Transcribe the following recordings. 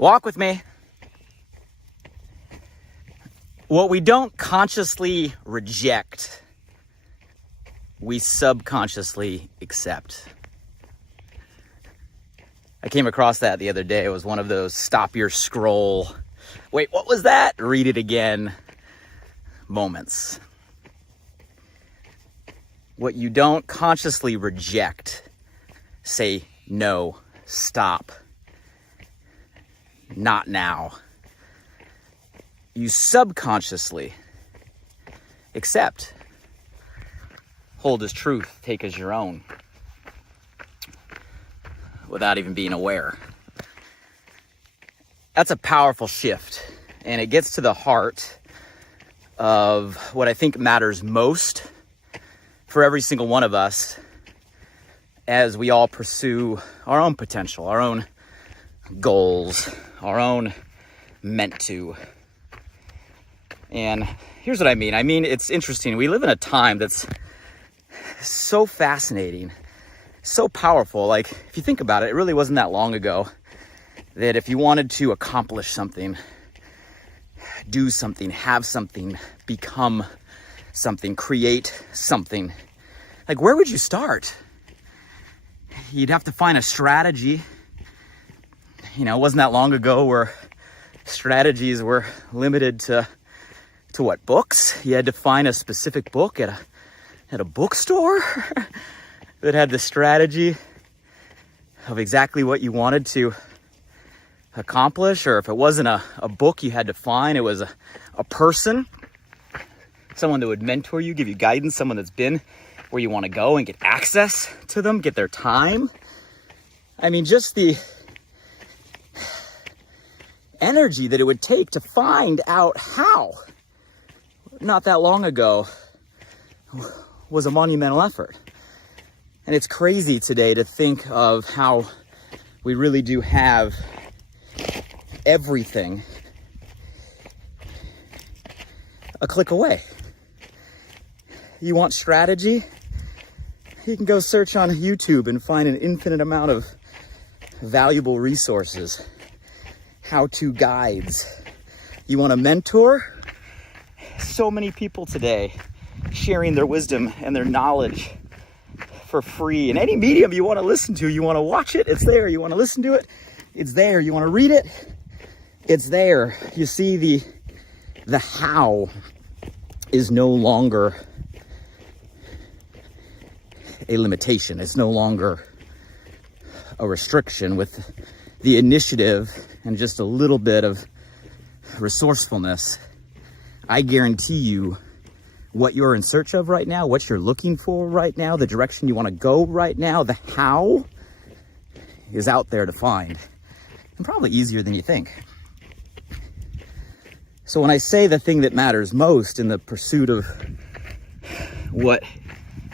Walk with me. What we don't consciously reject, we subconsciously accept. I came across that the other day. It was one of those stop your scroll, wait, what was that? Read it again moments. What you don't consciously reject, say no, stop, not now. You subconsciously accept, hold as truth, take as your own, without even being aware. That's a powerful shift, and it gets to the heart of what I think matters most for every single one of us as we all pursue our own potential, our own goals, our own meant to. And here's what I mean. I mean, it's interesting. We live in a time that's so fascinating, so powerful. Like, if you think about it, it really wasn't that long ago that if you wanted to accomplish something, do something, have something, become something, create something, like, where would you start? You'd have to find a strategy. You know, it wasn't that long ago where strategies were limited to what, books? You had to find a specific book at a bookstore that had the strategy of exactly what you wanted to accomplish. Or if it wasn't a book you had to find, it was a person, someone that would mentor you, give you guidance, someone that's been where you want to go and get access to them, get their time. I mean, just the energy that it would take to find out how, not that long ago, was a monumental effort. And it's crazy today to think of how we really do have everything a click away. You want strategy? You can go search on YouTube and find an infinite amount of valuable resources, how-to guides. You want a mentor? So many people today sharing their wisdom and their knowledge for free in any medium you want to listen to. You want to watch it, it's there. You want to listen to it, it's there. You want to read it, it's there. You see, the how is no longer a limitation. It's no longer a restriction. With the initiative and just a little bit of resourcefulness, I guarantee you what you're in search of right now, what you're looking for right now, the direction you want to go right now, the how is out there to find, and probably easier than you think. So when I say the thing that matters most in the pursuit of what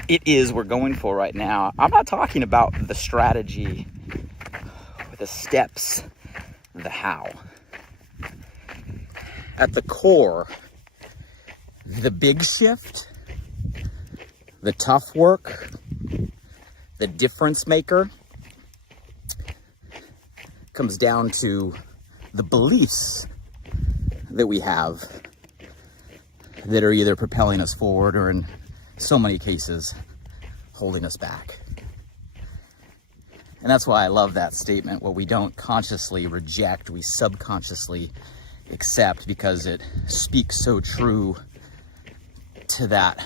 it is we're going for right now, I'm not talking about the strategy, the steps, the how. At the core, the big shift, the tough work, the difference maker comes down to the beliefs that we have that are either propelling us forward or, in so many cases, holding us back. And that's why I love that statement. What we don't consciously reject, we subconsciously accept, because it speaks so true to that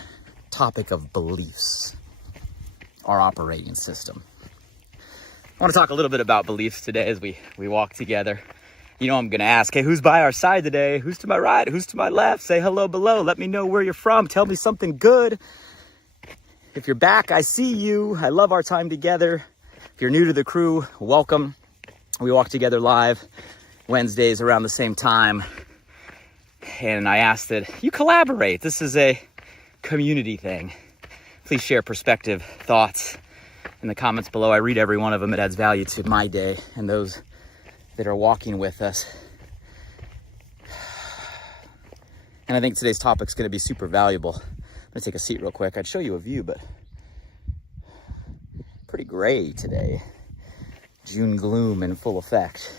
topic of beliefs, our operating system. I want to talk a little bit about beliefs today as we walk together. You know, I'm going to ask, hey, who's by our side today? Who's to my right? Who's to my left? Say hello below. Let me know where you're from. Tell me something good. If you're back, I see you. I love our time together. If you're new to the crew, welcome. We walk together live Wednesdays around the same time. And I ask that you collaborate. This is a community thing. Please share perspective, thoughts in the comments below. I read every one of them. It adds value to my day and those that are walking with us. And I think today's topic is going to be super valuable. I'm going to take a seat real quick. I'd show you a view, but pretty gray today. June gloom in full effect.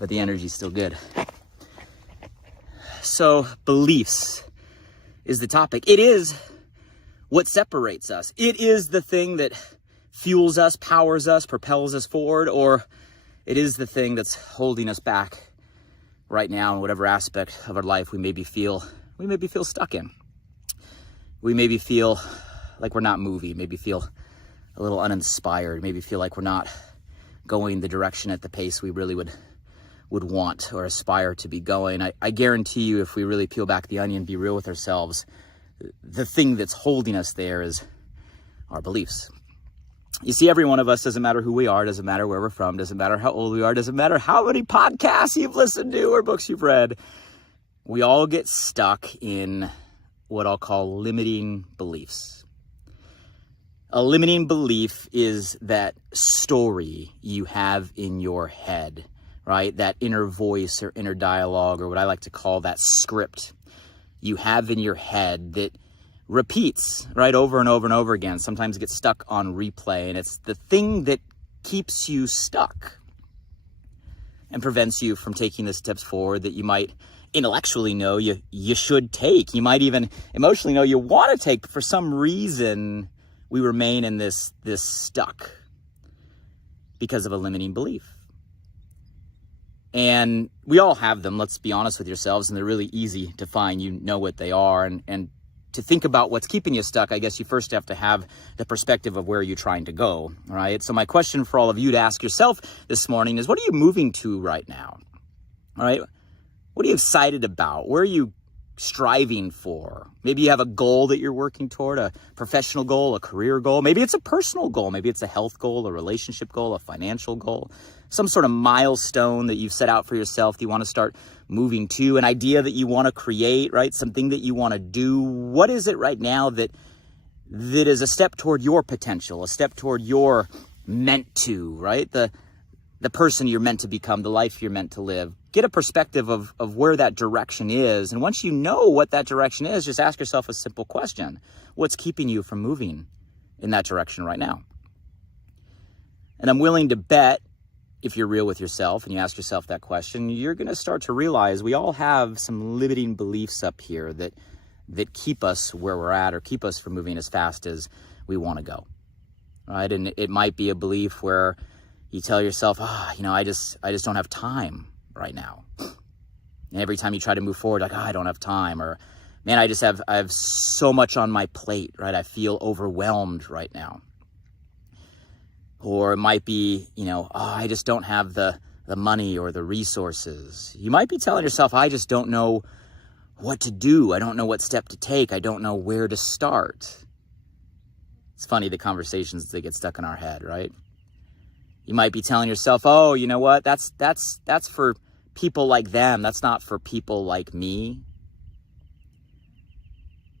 but the energy's still good. So beliefs is the topic. It is what separates us. It is the thing that fuels us, powers us, propels us forward, or it is the thing that's holding us back right now in whatever aspect of our life we maybe feel stuck in. We maybe feel like we're not moving, maybe feel a little uninspired, maybe feel like we're not going the direction at the pace we really would want or aspire to be going. I guarantee you, if we really peel back the onion, be real with ourselves, the thing that's holding us there is our beliefs. You see, every one of us, doesn't matter who we are, doesn't matter where we're from, doesn't matter how old we are, doesn't matter how many podcasts you've listened to or books you've read, we all get stuck in what I'll call limiting beliefs. A limiting belief is that story you have in your head, right? That inner voice or inner dialogue, or what I like to call that script you have in your head that repeats, right, over and over and over again. Sometimes gets stuck on replay, and it's the thing that keeps you stuck and prevents you from taking the steps forward that you might intellectually know you should take. You might even emotionally know you want to take, but for some reason we remain in this stuck because of a limiting belief. And we all have them, let's be honest with yourselves, and they're really easy to find. You know what they are, and to think about what's keeping you stuck, I guess you first have to have the perspective of where you're trying to go, right? So my question for all of you to ask yourself this morning is, what are you moving to right now? All right? What are you excited about? Where are you striving for? Maybe you have a goal that you're working toward, a professional goal, a career goal. Maybe it's a personal goal. Maybe it's a health goal, a relationship goal, a financial goal, some sort of milestone that you've set out for yourself that you want to start moving to, an idea that you want to create, right? Something that you want to do. What is it right now that is a step toward your potential, a step toward your meant to, right? The person you're meant to become, the life you're meant to live. Get a perspective of where that direction is. And once you know what that direction is, just ask yourself a simple question. What's keeping you from moving in that direction right now? And I'm willing to bet, if you're real with yourself and you ask yourself that question, you're going to start to realize we all have some limiting beliefs up here that keep us where we're at or keep us from moving as fast as we want to go, right? And it might be a belief where you tell yourself, I just don't have time right now. And every time you try to move forward, like, I don't have time, or man, I have so much on my plate, right? I feel overwhelmed right now. Or it might be, I just don't have the money or the resources. You might be telling yourself, I just don't know what to do. I don't know what step to take. I don't know where to start. It's funny, the conversations that get stuck in our head, right? You might be telling yourself, oh, you know what? That's for people like them. That's not for people like me.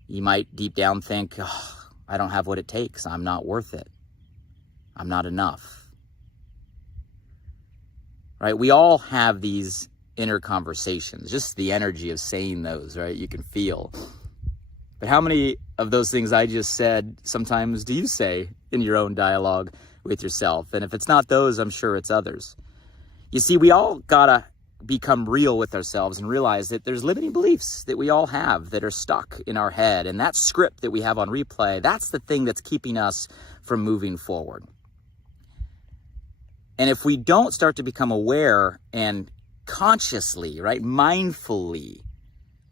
You might deep down think, I don't have what it takes. I'm not worth it. I'm not enough. Right? We all have these inner conversations, just the energy of saying those, right? You can feel. But how many of those things I just said sometimes do you say in your own dialogue with yourself? And if it's not those, I'm sure it's others. You see, we all gotta become real with ourselves and realize that there's limiting beliefs that we all have that are stuck in our head. And that script that we have on replay, that's the thing that's keeping us from moving forward. And if we don't start to become aware and consciously, right, mindfully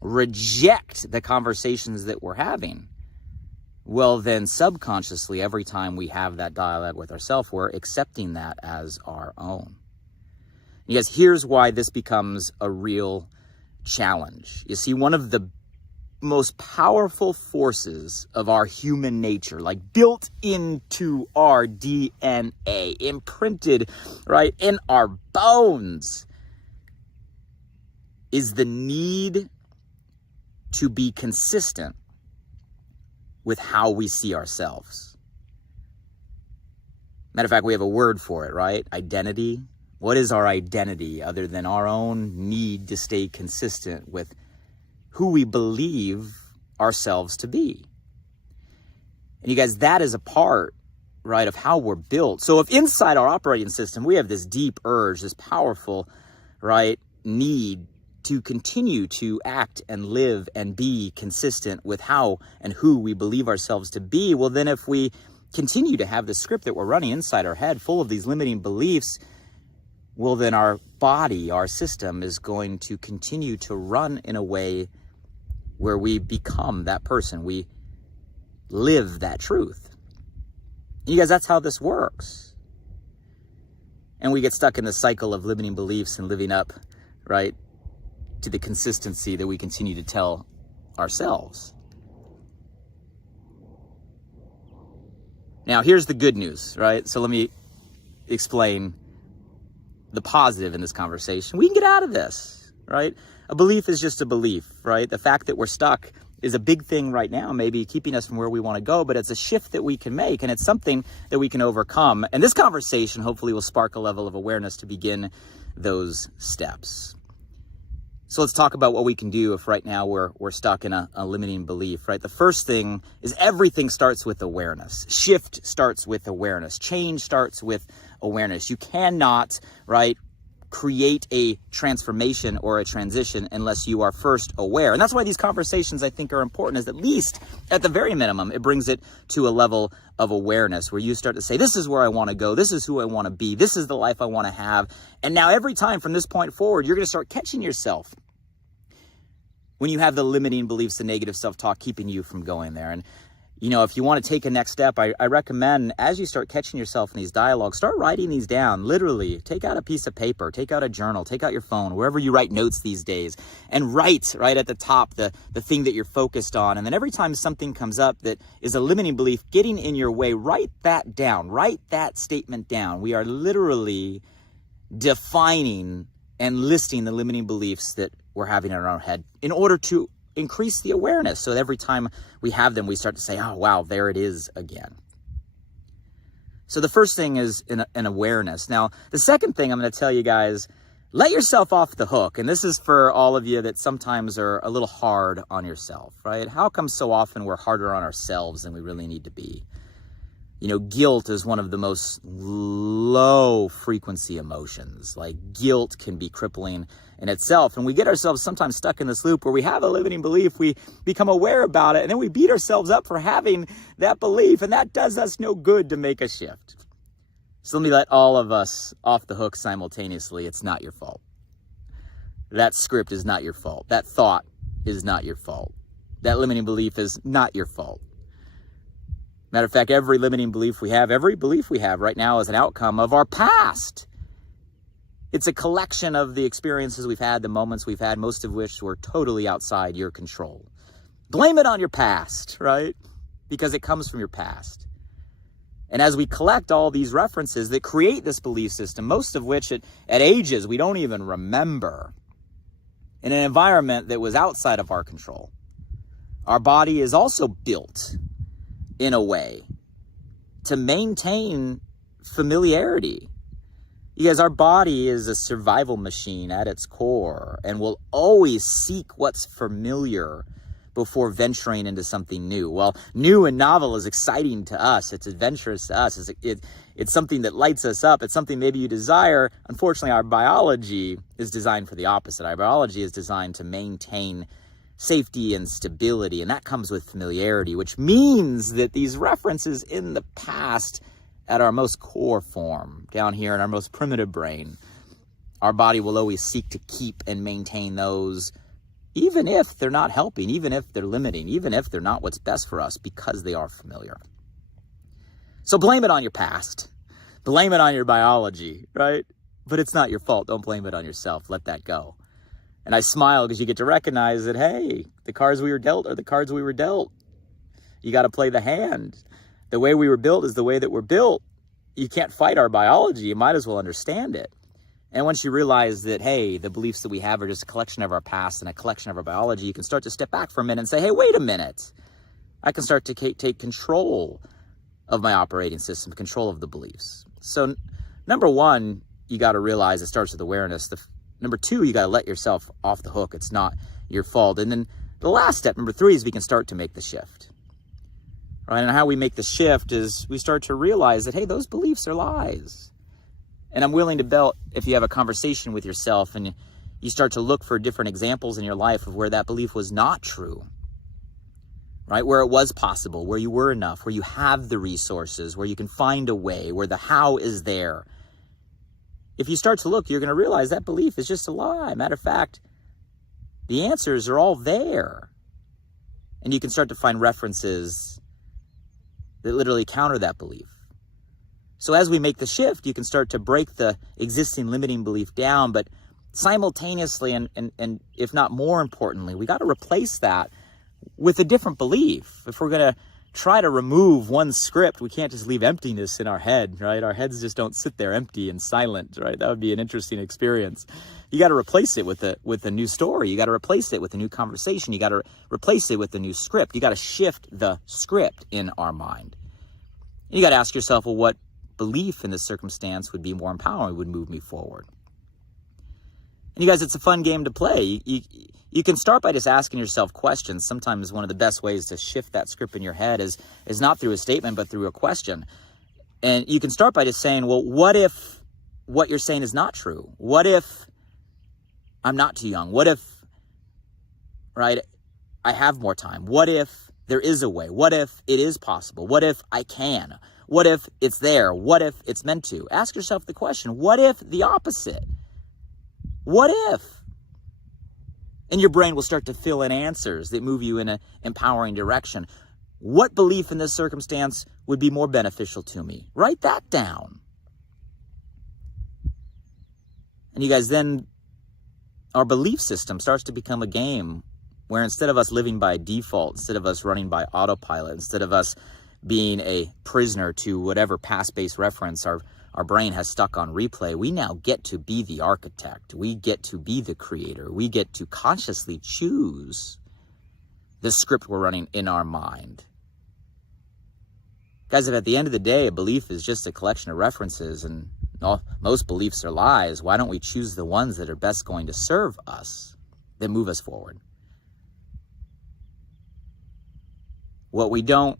reject the conversations that we're having, well, then subconsciously, every time we have that dialogue with ourselves, we're accepting that as our own. Because here's why this becomes a real challenge. You see, one of the most powerful forces of our human nature, like built into our DNA, imprinted, right, in our bones, is the need to be consistent with how we see ourselves. Matter of fact, we have a word for it, right? Identity. What is our identity other than our own need to stay consistent with who we believe ourselves to be? And you guys, that is a part, right, of how we're built. So if inside our operating system, we have this deep urge, this powerful right, need to continue to act and live and be consistent with how and who we believe ourselves to be, well, then if we continue to have the script that we're running inside our head full of these limiting beliefs, well, then our body, our system is going to continue to run in a way where we become that person. We live that truth. You guys, that's how this works. And we get stuck in the cycle of limiting beliefs and living up, right, to the consistency that we continue to tell ourselves. Now, here's the good news, right? So let me explain the positive in this conversation. We can get out of this, right? A belief is just a belief, right? The fact that we're stuck is a big thing right now, maybe keeping us from where we want to go, but it's a shift that we can make, and it's something that we can overcome. And this conversation hopefully will spark a level of awareness to begin those steps. So let's talk about what we can do if right now we're stuck in a limiting belief, right? The first thing is everything starts with awareness. Shift starts with awareness. Change starts with awareness. You cannot, right, create a transformation or a transition unless you are first aware. And that's why these conversations, I think, are important, is at least at the very minimum, it brings it to a level of awareness where you start to say, this is where I want to go. This is who I want to be. This is the life I want to have. And now every time from this point forward, you're going to start catching yourself when you have the limiting beliefs, the negative self-talk keeping you from going there. And you know, if you want to take a next step, I recommend, as you start catching yourself in these dialogues, start writing these down. Literally, take out a piece of paper, take out a journal, take out your phone, wherever you write notes these days, and write right at the top the thing that you're focused on. And then every time something comes up that is a limiting belief getting in your way, write that down, write that statement down. We are literally defining and listing the limiting beliefs that we're having in our own head in order to increase the awareness, so that every time we have them, we start to say, oh, wow, there it is again. So the first thing is an awareness. Now, the second thing I'm going to tell you guys, let yourself off the hook. And this is for all of you that sometimes are a little hard on yourself, right? How come so often we're harder on ourselves than we really need to be? You know, guilt is one of the most low frequency emotions. Like, guilt can be crippling in itself. And we get ourselves sometimes stuck in this loop where we have a limiting belief, we become aware about it, and then we beat ourselves up for having that belief. And that does us no good to make a shift. So let me let all of us off the hook simultaneously. It's not your fault. That script is not your fault. That thought is not your fault. That limiting belief is not your fault. Matter of fact, every limiting belief we have, every belief we have right now is an outcome of our past. It's a collection of the experiences we've had, the moments we've had, most of which were totally outside your control. Blame it on your past, right? Because it comes from your past. And as we collect all these references that create this belief system, most of which at ages we don't even remember, in an environment that was outside of our control, our body is also built in a way to maintain familiarity. Because our body is a survival machine at its core and will always seek what's familiar before venturing into something new. Well, new and novel is exciting to us. It's adventurous to us. It's something that lights us up. It's something maybe you desire. Unfortunately, our biology is designed for the opposite. Our biology is designed to maintain safety and stability, and that comes with familiarity, which means that these references in the past, at our most core form, down here in our most primitive brain, our body will always seek to keep and maintain those, even if they're not helping, even if they're limiting, even if they're not what's best for us, because they are familiar. So blame it on your past. Blame it on your biology, right? But it's not your fault. Don't blame it on yourself. Let that go. And I smile because you get to recognize that, hey, the cards we were dealt are the cards we were dealt. You got to play the hand. The way we were built is the way that we're built. You can't fight our biology. You might as well understand it. And once you realize that, hey, the beliefs that we have are just a collection of our past and a collection of our biology, you can start to step back for a minute and say, hey, wait a minute. I can start to take control of my operating system, control of the beliefs. So number one, you got to realize it starts with awareness. Number two, you got to let yourself off the hook. It's not your fault. And then the last step, number three, is we can start to make the shift. Right? And how we make the shift is we start to realize that, hey, those beliefs are lies. And I'm willing to bet if you have a conversation with yourself and you start to look for different examples in your life of where that belief was not true, right? Where it was possible, where you were enough, where you have the resources, where you can find a way, where the how is there. If you start to look, you're going to realize that belief is just a lie. Matter of fact, the answers are all there. And you can start to find references that literally counter that belief. So as we make the shift, you can start to break the existing limiting belief down, but simultaneously, and if not more importantly, we got to replace that with a different belief. If we're going to try to remove one script, we can't just leave emptiness in our head, right? Our heads just don't sit there empty and silent, right? That would be an interesting experience. You got to replace it with a new story. You got to replace it with a new conversation. You got to replace it with a new script. You got to shift the script in our mind. You got to ask yourself, well, what belief in this circumstance would be more empowering, would move me forward? And you guys, it's a fun game to play. You can start by just asking yourself questions. Sometimes one of the best ways to shift that script in your head is not through a statement, but through a question. And you can start by just saying, well, what if what you're saying is not true? What if I'm not too young? What if, right, I have more time? What if there is a way? What if it is possible? What if I can? What if it's there? What if it's meant to? Ask yourself the question, what if the opposite? What if? And your brain will start to fill in answers that move you in an empowering direction. What belief in this circumstance would be more beneficial to me? Write that down. And you guys, then our belief system starts to become a game where instead of us living by default, instead of us running by autopilot, instead of us being a prisoner to whatever past-based reference our brain has stuck on replay, we now get to be the architect. We get to be the creator. We get to consciously choose the script we're running in our mind. Guys, if at the end of the day, a belief is just a collection of references and most beliefs are lies, why don't we choose the ones that are best going to serve us, that move us forward? What we don't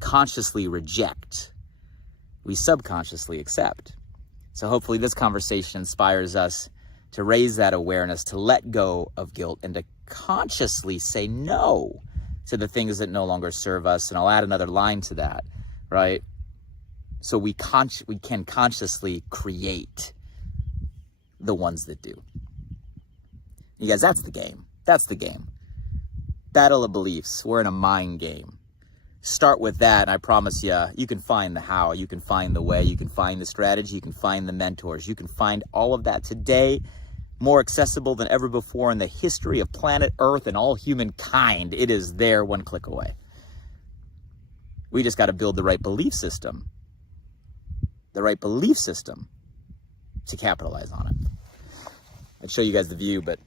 consciously reject, we subconsciously accept. So hopefully this conversation inspires us to raise that awareness, to let go of guilt, and to consciously say no to the things that no longer serve us. And I'll add another line to that, right? So we can consciously create the ones that do. You guys, that's the game. That's the game. Battle of beliefs. We're in a mind game. Start with that, and I promise you, you can find the how, you can find the way, you can find the strategy, you can find the mentors, you can find all of that today, more accessible than ever before in the history of planet Earth and all humankind. It is there, one click away. We just got to build the right belief system. The right belief system to capitalize on it. I'd show you guys the view, but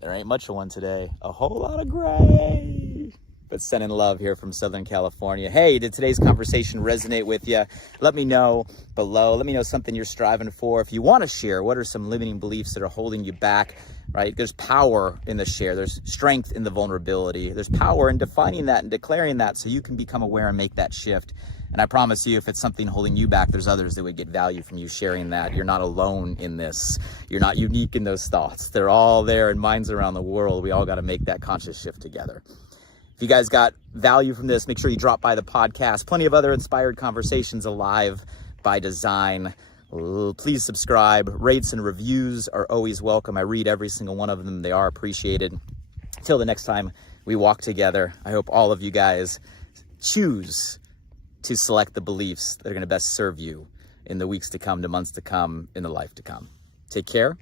there ain't much of one today. A whole lot of gray. But sending love here from Southern California. Hey, did today's conversation resonate with you? Let me know below. Let me know something you're striving for. If you want to share, what are some limiting beliefs that are holding you back, right? There's power in the share. There's strength in the vulnerability. There's power in defining that and declaring that so you can become aware and make that shift. And I promise you, if it's something holding you back, there's others that would get value from you sharing that. You're not alone in this. You're not unique in those thoughts. They're all there in minds around the world. We all got to make that conscious shift together. If you guys got value from this, make sure you drop by the podcast. Plenty of other inspired conversations alive by design. Please subscribe. Rates and reviews are always welcome. I read every single one of them. They are appreciated. Till the next time we walk together, I hope all of you guys choose to select the beliefs that are going to best serve you in the weeks to come, the months to come, in the life to come. Take care.